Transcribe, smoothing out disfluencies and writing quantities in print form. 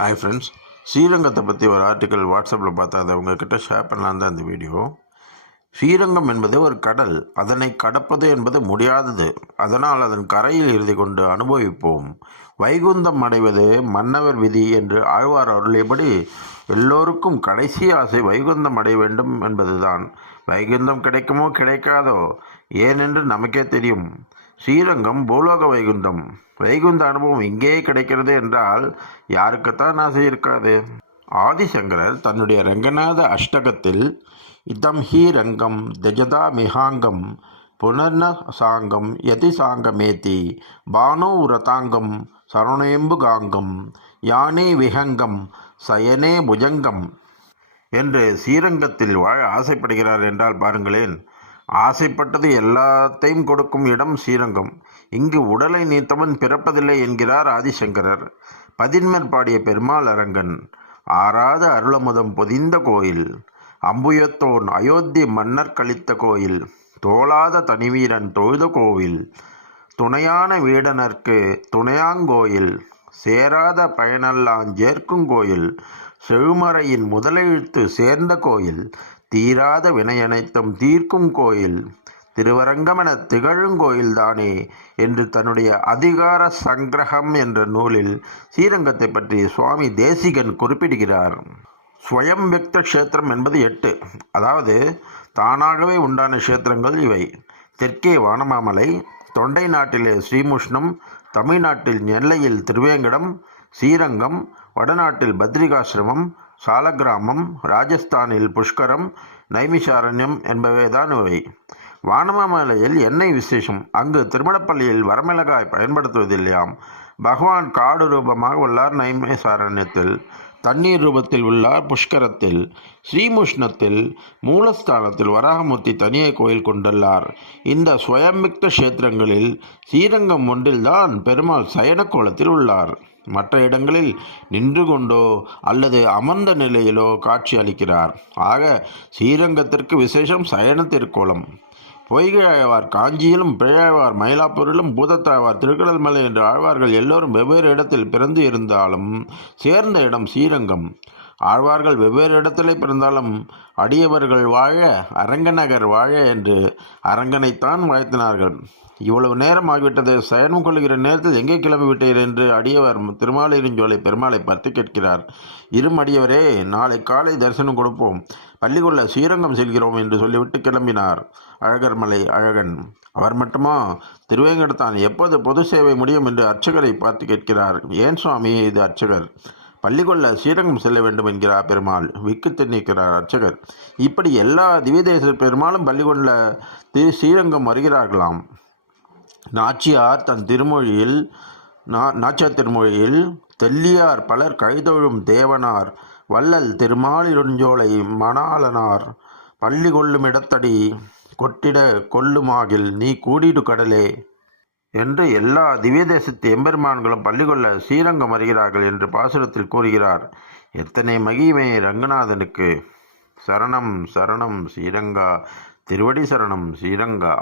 Hi friends, ஸ்ரீரங்கத்தை பற்றி ஒரு ஆர்டிக்கல் வாட்ஸ்அப்பில் பார்த்தா அதை உங்ககிட்ட ஷேர் பண்ணலாம் தான் இந்த வீடியோ. ஸ்ரீரங்கம் என்பது ஒரு கடல், அதனை கடப்பது என்பது முடியாதது. அதனால் அதன் கரையில் இறுதி கொண்டு அனுபவிப்போம். வைகுந்தம் அடைவது மன்னவர் விதி என்று ஆழ்வார் அருளியபடி எல்லோருக்கும் கடைசி ஆசை வைகுந்தம் அடைய வேண்டும் என்பதுதான். வைகுந்தம் கிடைக்குமோ கிடைக்காதோ ஏனென்று நமக்கே தெரியும். ஸ்ரீரங்கம் பூலோக வைகுந்தம். வைகுந்த அனுபவம் இங்கேயே கிடைக்கிறது என்றால் யாருக்குத்தான் ஆசை இருக்காது? ஆதிசங்கரர் தன்னுடைய ரங்கநாத அஷ்டகத்தில் இதம் ஹி ரங்கம் தஜதா மிஹாங்கம் புனர்ன சாங்கம் யதி சாங்கமேதி பானோ உரதாங்கம் சரணேம்பு காங்கம் யானே விஹங்கம் சயனே புஜங்கம் என்று ஸ்ரீரங்கத்தில் வாழ ஆசைப்படுகிறார் என்றால் பாருங்களேன். ஆசைப்பட்டது எல்லாத்தையும் கொடுக்கும் இடம் ஸ்ரீரங்கம். இங்கு உடலை நீத்தவன் பிறப்பதில்லை என்கிறார் ஆதிசங்கரர். பதின்மர் பாடிய பெருமாள் அரங்கன். ஆறாத அருளமுதம் பொதிந்த கோயில். அம்புயத்தோன் அயோத்தி மன்னர் கழித்த கோயில். தோளாத தனிவீரன் தொழுத கோவில். துணையான வீடனர்க்கு துணையாங்கோயில். சேராத பயனல்லாஞ்சேர்க்கும் கோயில். செழுமறையின் முதலெழுத்து சேர்ந்த கோயில். தீராத வினையனைத்தும் தீர்க்கும் கோயில். திருவரங்கமென திகழுங்கோயில்தானே என்று தன்னுடைய அதிகார சங்கிரகம் என்ற நூலில் ஸ்ரீரங்கத்தை பற்றி சுவாமி தேசிகன் குறிப்பிடுகிறார். ஸ்வயம் வியக்த க்ஷேத்திரம் என்பது 8, அதாவது தானாகவே உண்டான க்ஷேத்திரங்கள் இவை. தெற்கே வானமாமலை, தொண்டை நாட்டிலே ஸ்ரீமுஷ்ணம், தமிழ்நாட்டில் நெல்லையில் திருவேங்கடம், ஸ்ரீரங்கம், வடநாட்டில் பத்ரிகாசிரமம், சாலக்கிராமம், ராஜஸ்தானில் புஷ்கரம், நைமிஷாரண்யம் என்பவைதான் இவை. வானமாமலையில் எண்ணெய் விசேஷம். அங்கு திருமணப்பள்ளியில் வரமிளகாய் பயன்படுத்துவதில்லையாம். பகவான் காடு ரூபமாக உள்ளார் நைமிஷாரண்யத்தில். தண்ணீர் ரூபத்தில் உள்ளார் புஷ்கரத்தில். ஸ்ரீமுஷ்ணத்தில் மூலஸ்தானத்தில் வராகமூர்த்தி தனியே கோயில் கொண்டுள்ளார். இந்த ஸ்வயம்பிக்த கஷேத்திரங்களில் ஸ்ரீரங்கம் ஒன்றில்தான் பெருமாள் சயன கோலத்தில் உள்ளார். மற்ற இடங்களில் நின்று கொண்டோ அல்லது அமர்ந்த நிலையிலோ காட்சி அளிக்கிறார். ஆக ஸ்ரீரங்கத்திற்கு விசேஷம் சயன திருக்கோலம். பொய்கையாழ்வார் காஞ்சியிலும், பிழையாழ்வார் மயிலாப்பூரிலும், பூதத்தாழ்வார் திருக்கடல் மலை என்று ஆழ்வார்கள் எல்லோரும் வெவ்வேறு இடத்தில் பிறந்து இருந்தாலும் சேர்ந்த இடம் ஸ்ரீரங்கம். ஆழ்வார்கள் வெவ்வேறு இடத்திலே பிறந்தாலும் அடியவர்கள் வாழ அரங்கநகர் வாழ என்று அரங்கனைத்தான் வாழ்த்தினார்கள். இவ்வளவு நேரம் ஆகிவிட்டது, சயனம் கொள்ளுகிற நேரத்தில் எங்கே கிளம்பிவிட்டீர் என்று அடியவர் திருமாலிருஞ்சோலை பெருமாளை பார்த்து கேட்கிறார். அடியவரே, நாளை காலை தரிசனம் கொடுப்போம், பள்ளிக்குள்ள ஸ்ரீரங்கம் செல்கிறோம் என்று சொல்லிவிட்டு கிளம்பினார் அழகர் மலை அழகன். அவர் மட்டுமா? திருவேங்கடத்தான் எப்போது பொது சேவை முடியும் என்று அர்ச்சகரை பார்த்து கேட்கிறார். ஏன் சுவாமி, இது அர்ச்சகர். பள்ளிக்கொள்ள ஸ்ரீரங்கம் செல்ல வேண்டும் என்கிறார் பெருமாள். விக்கு தென்னிக்கிறார் அர்ச்சகர். இப்படி எல்லா திவ்யதேச பெருமாளும் பள்ளிக்கொள்ள ஸ்ரீரங்கம் வருகிறார்களாம். நாச்சியார் திருமொழியில் தெல்லியார் பலர் கைதொழும் தேவனார் வள்ளல் திருமாலிருஞ்சோலை மணாளனார் பள்ளி கொள்ளும் இடத்தடி கொட்டிட கொள்ளுமாகில் நீ கூடிடு கடலே என்று எல்லா திவ்யதேசத்து எம்பெருமான்களும் பள்ளி கொள்ள ஸ்ரீரங்கம் வருகிறார்கள் என்று பாசுரத்தில் கூறுகிறார். எத்தனை மகிமை ரங்கநாதனுக்கு! சரணம் சரணம் ஸ்ரீரங்கா, திருவடி சரணம் ஸ்ரீரங்கா.